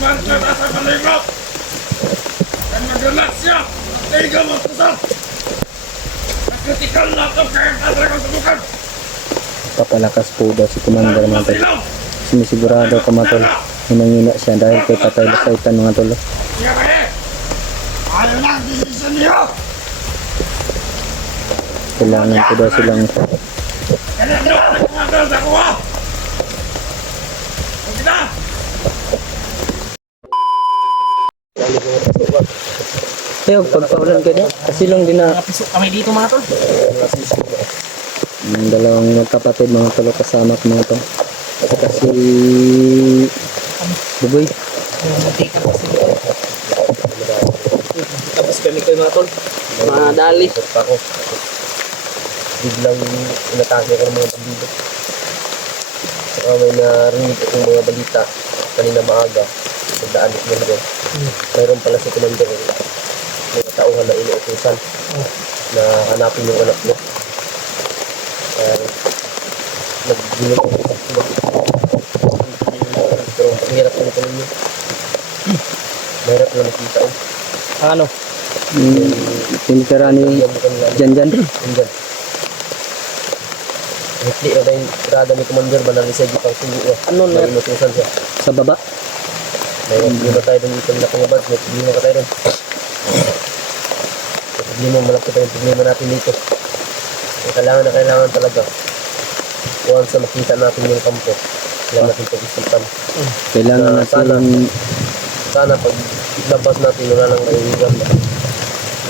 Bangka nasa palibot! Dan mag-relax siya! Tiga mo ito! Nagkritikal na ito kaya patay ko subukan! Papalakas po daw si Commander mga tol. Sinisigurado ko mga tol. Hinangina siya dahil kay Patay Lasaitan mga tol. Siya kayo! Ayaw na ang desisyon niyo! Kailangan ko daw silang Kailan nyo ang nagkumadal sa kuha! Huwag na! Ayaw, pagpaulan ka niya. Kasi lang din na Napisok kami dito mga tol. dalawang magkapatid mga tol kasama ko mga tol. Saka si Bugoy. Tapos kami kayo mga tol. Madali. Ako. Biglang inatake ko ng mga bandido. Saka may narinig akong mga balita kanina maaga. Nagdaan ko lang doon. Mayroon pala si Commander mga tauhan na inuutusan na hanapin yung anak mo. Kaya nag-ginong ako sa iba. Pero ang hirap na nito ninyo. Mahirap na nakita ko. Ano? Tinitira ni Jan. Andyan. Hikli na ba yung tirada ni Commander ba nalisay pang sugo Ano na? inutusan siya. Sa baba. May problema tayo doon dito na pangabad. May problema ka tayo doon. May problema, malaki pa yung problema natin dito. May kailangan talaga. Once na makita natin yung kampo, kailangan natin pag-isipan. Kailangan natin Sana pag labas natin, wala nang naiiwan na.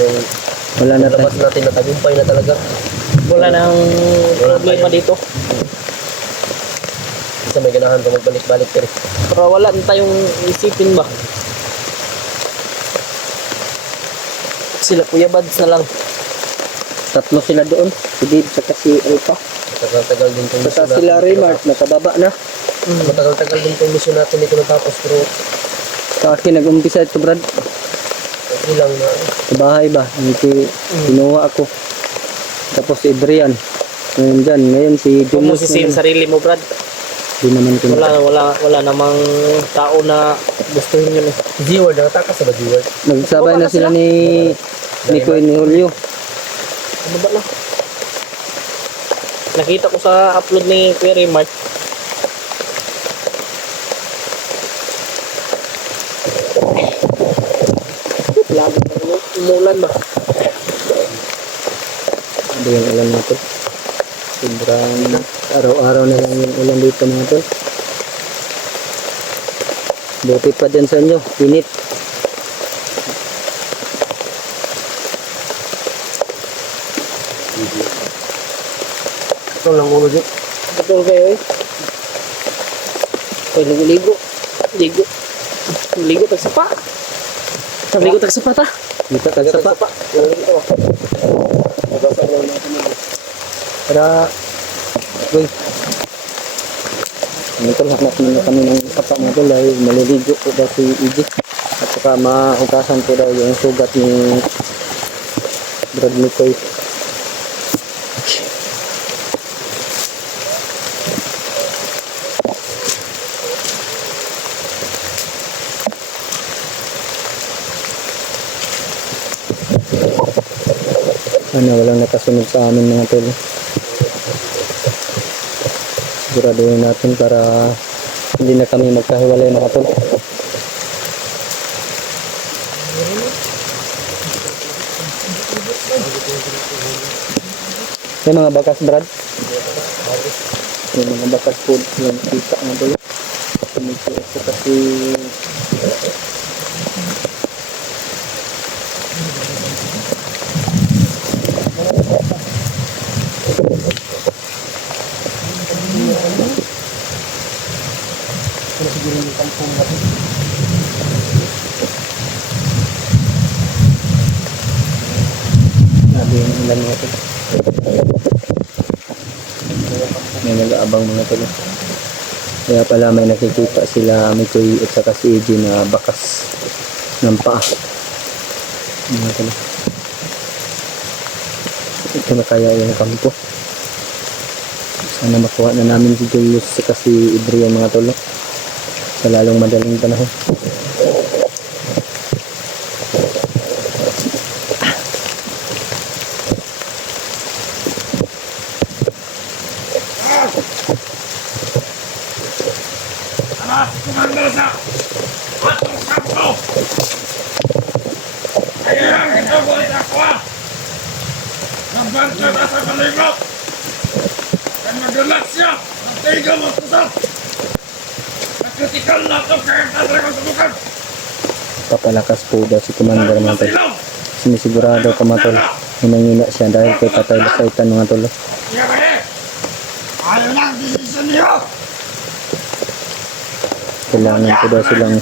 Yung wala na labas natin na tagumpay na talaga. Wala nang problema dito. Isa may ganahan pa magbalik-balik pero Pero wala na tayong isipin ba? Sila Kuya Bads na lang. tatlo sila doon. Si Dave saka si Alpha. tagal-tagal din itong Saka mission sila natin. Raymart nakababa na. Matagal-tagal din itong mission natin dito natapos pero Sa akin nag-umpisa ito Brad. okay lang na Sa bahay ba? Kinuha ako. Tapos si Adrian. Ngayon dyan. Ngayon si Huwag mo Julius. sisihin sarili mo, Brad. Di naman ko. Wala namang tao na gustuhin yun eh. G-word, nakatakas na ba G-word? Nagsabay na sila ni Nico ni Julio. Ano ba lang? Nakita ko sa upload ni Kuya Raymart. Lagi na umulan ba? Ano yung ulan natin? Sobrang araw-araw na lang yung ulan dito mga tol. Buti pa dyan sa inyo. Init. Ito lang ulo dito. Betul kayo eh. Koy ligo-ligo. Ligo. Ligo tagsapa. Ligo tagsapa ta. Dito tagsapa. Para Uy. Ano tol, hanap na kami ng sapa mga tol dahil maliligo po daw si Iggy. At saka mahugasan po daw yung sugat ni Brad Nicoy. Walang nakasunod sa amin mga tol. Siguraduhin natin para hindi na kami magkahiwalay mga tol. May mga bakas Brad. May mga bakas po yung kita mga tol. Ito kasi sabi yung ulan mga tol. May nag-aabang mga tol. Kaya pala may nakikita sila Mikoy at saka si EJ na bakas ng paa. Mga tol. Ito na kaya yung kampo. Sana makuha na namin si Julius at saka si Adrian mga tol. Sa lalong madaling panahon. Taas kumanda sa atong sampo. Kaya ang ito ko sa akwa. Nabantad sa kalimot. Kaya magulat siya. Ang tiga mo kusap. Nagkritikal na ito kaya tatragang subukan. Papalakas po daw si Commander mga tol. Masilaw. Sinisigurado ka mga tol. Hinangina siya dahil kay Tatay Lasaitan mga tol. Iya kaya. Ayaw na ang desisyon niyo. Kailangan po daw silang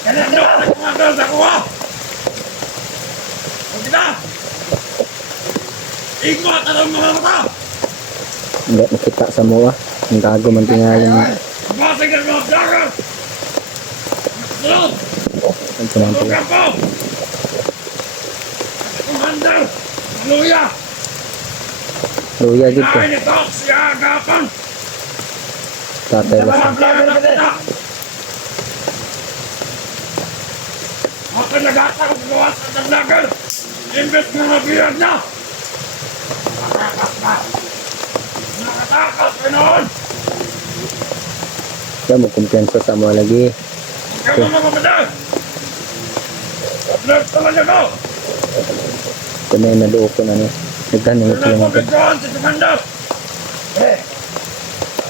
Kaya nyo ang kumanda sa kuha. Huwag na. Igwa ka ng mga mata. hindi nakita sa mua. Ang gago man tingalan niya. Basig ng mga vlogger. Sunod. Ang kumanta. Subukan po. Commander. Luya. Luya dito. Kain ito siya agapan. Tatay Mga Lasaitan. vlogger na kita. Ako nagata ko sa gawas ng vlogger. Imbes mo na biyag na. Nakatakas na. Nakatakas ka noon. Siya mo kumpiyansa sa mga lagi. Ikaw na mamadan. Vlog naman niyo ko. Kung may naduo ko na niya. Nagtanong Wala sila mo mga tol. bigyan si Commander.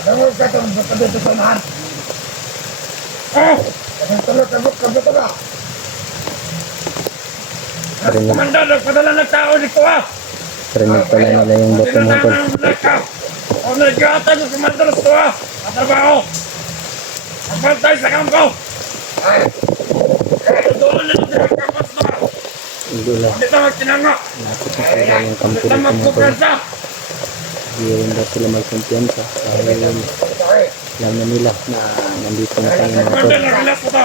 Alam mo ka itong baka dito sa lahat. Kasi tulog ka buto ka. Parinig, Commander, nagpadala ng tao dito ah. parinig pala nila yung bato mga tol. Tinanang vlog ka. O nagkata ko Commander sa ah. Katrabaho. Magbantay sa kampo. Doon na natin ang kampas na. Hindi lang. Hindi na magtinanga. Lapit na sila yung kampo Hindi na dito mga tol. magpupersa. Hindi rin daw sila magkumpiyansa. Dahil alam na nila na nandito na tayo mga tol. Commander, relax mo to.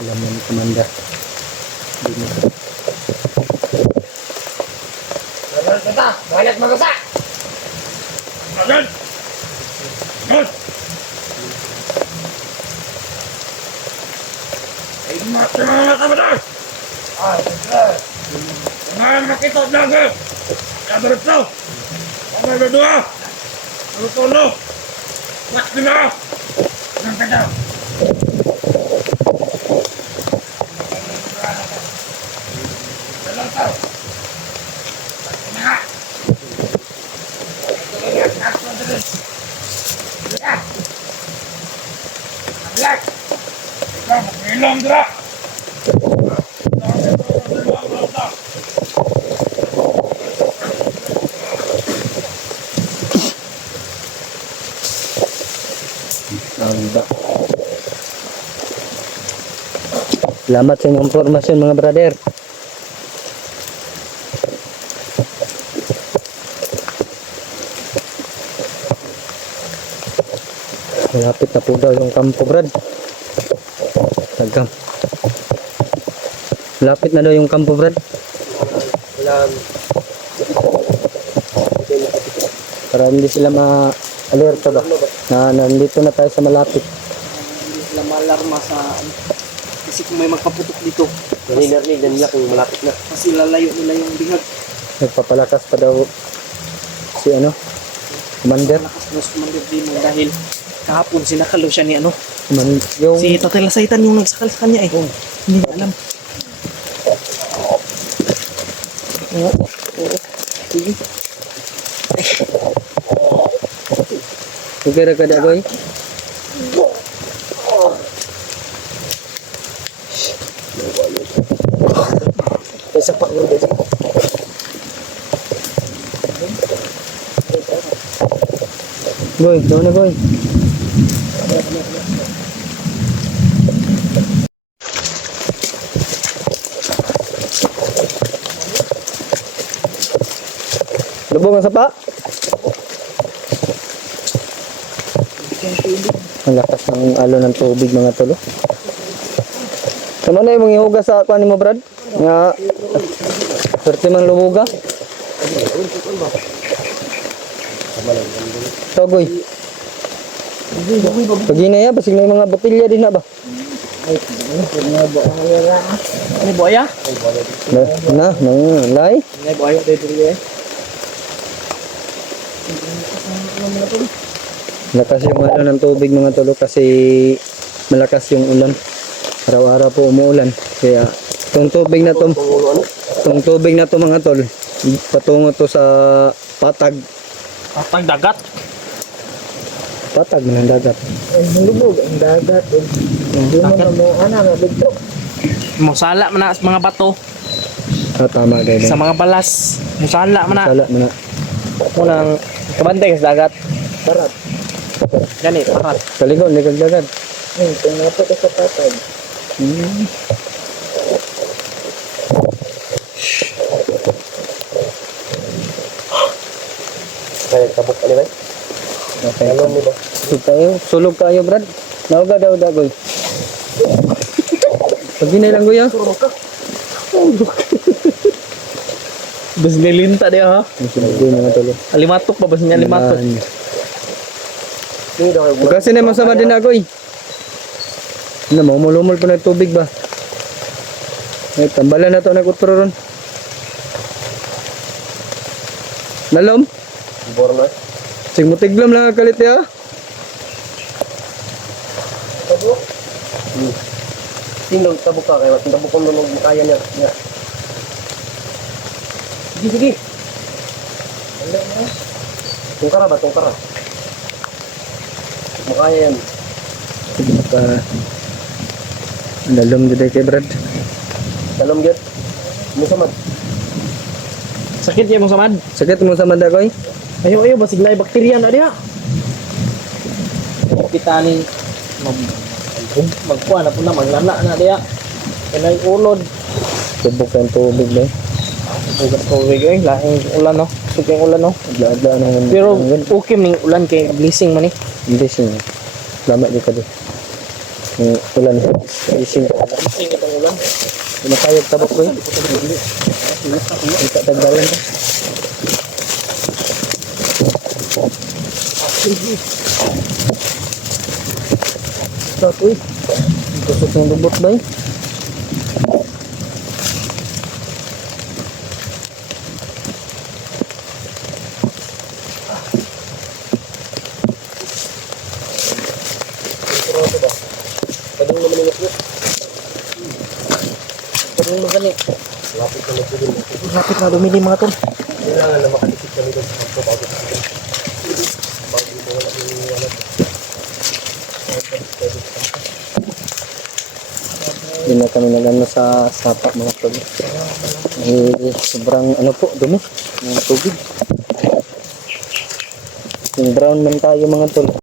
Alam na ni Commander. Hindi na. Relax mo to. Balik mag-usa. Agad. Good. Ay, mga kamadar. Mga makita vlogger. Kaya diretso. Ang mga dua. Ang tulo. Wat nila. Ang kada. Dalang tao. Nga. Black. Ikaw, mag-ilong dira. Salamat sa inyong informasyon mga brother. Malapit na po daw yung kampo brad. Nagkam. Malapit na daw yung kampo brad. Walang Para hindi sila ma-alerto ba? Na nandito na tayo sa malapit. Hindi sila maalarma sa ano. Kasi kung may magpaputok dito, narinig na nila kung malapit na. kasi lalayo nila yung bihag. Nagpapalakas pa daw si ano? Commander. Lakas na si Commander Demon dahil kahapon sinakalo siya ni ano. Yung Si Tatay Lasaitan yung nagsakal sa kanya eh. Hindi niya alam. Oo. Oo. Sige. okay ra kada boy. Isa pa ulo dito. Boy, daw na boy. Lubog ang sapa. Ang lakas ng alo ng tubig mga tolo. Sama na yung mga ihugas sa kuan mo brad? Nga swerte mang lubuga. Togoy. Pagi na ya, basig na yung mga botilya din na ba? May buhaya? Lay. May buhaya dito rin eh. Lakas yung ano ng tubig mga tol kasi malakas yung ulan. Araw-araw po umuulan. Kaya itong tubig na to, itong tubig na to mga tol, patungo to sa patag. Patag dagat. Patag ng dagat. Lubog ang dagat. Hindi mo na dito. Musala man na sa mga bato. Tama kayo. Sa mga balas. Musala man na. Sala mo na. Unang kabantay sa dagat. Parat. Gani, parat. Kaligon, likag dagat. Tingnan po sa patag. Kaya tabok ali ba? Okay. Alam mo ba? Sulog kayo, Brad. Nauga daw dagoy. Pag ginay lang kuya. Turok ka. Bas nilinta dia ha. Hindi mga tol. Alimatok pa bas niya alimatok. Hindi daw kayo. Kasi na masama din ako eh. Ano, mamulumol pa ng tubig ba? Ay, tambalan na to nagutro ron. Nalom? Bor na. Sig mo tiglom lang kalit ya. Tabok. Tingnan tabok ka kaya tabok ko nung kaya niya. Sige. Tungkara ba? Tungkara. Makaya yan. Sige pa. Nalom din kay Brad. Dalam gyud. Musamad. Sakit ya mo samad. Sakit mo sa mandagoy? Ayo basig na bakterya na dia. Kita ni magkuha na po na maglana na dia. Kanay ulod. Tubok ang tubig ba? Ugat tubig eh, lahing ulan no. Suking ulan no. Adla na ng Pero okay ning ulan kay blessing man eh. hindi siya. Lama di ka di. Yung ulan. Ising. Blessing itong ulan. Pinakayog tabok ko eh. Ika tagdalan ka. Stop eh. Kusok ng lubot ba eh? Kadung naman yung ito. Pero magani. Lapit na magpilin. Lapit na dumili mga tol. Kailangan na makatipid kami doon sa kampo bago sa akin. Bago mo wala yung alat. Hindi na kami nagano sa sapa mga tol. Eh, sobrang ano po, dumi. Ng tubig. Yung brown man tayo mga tol.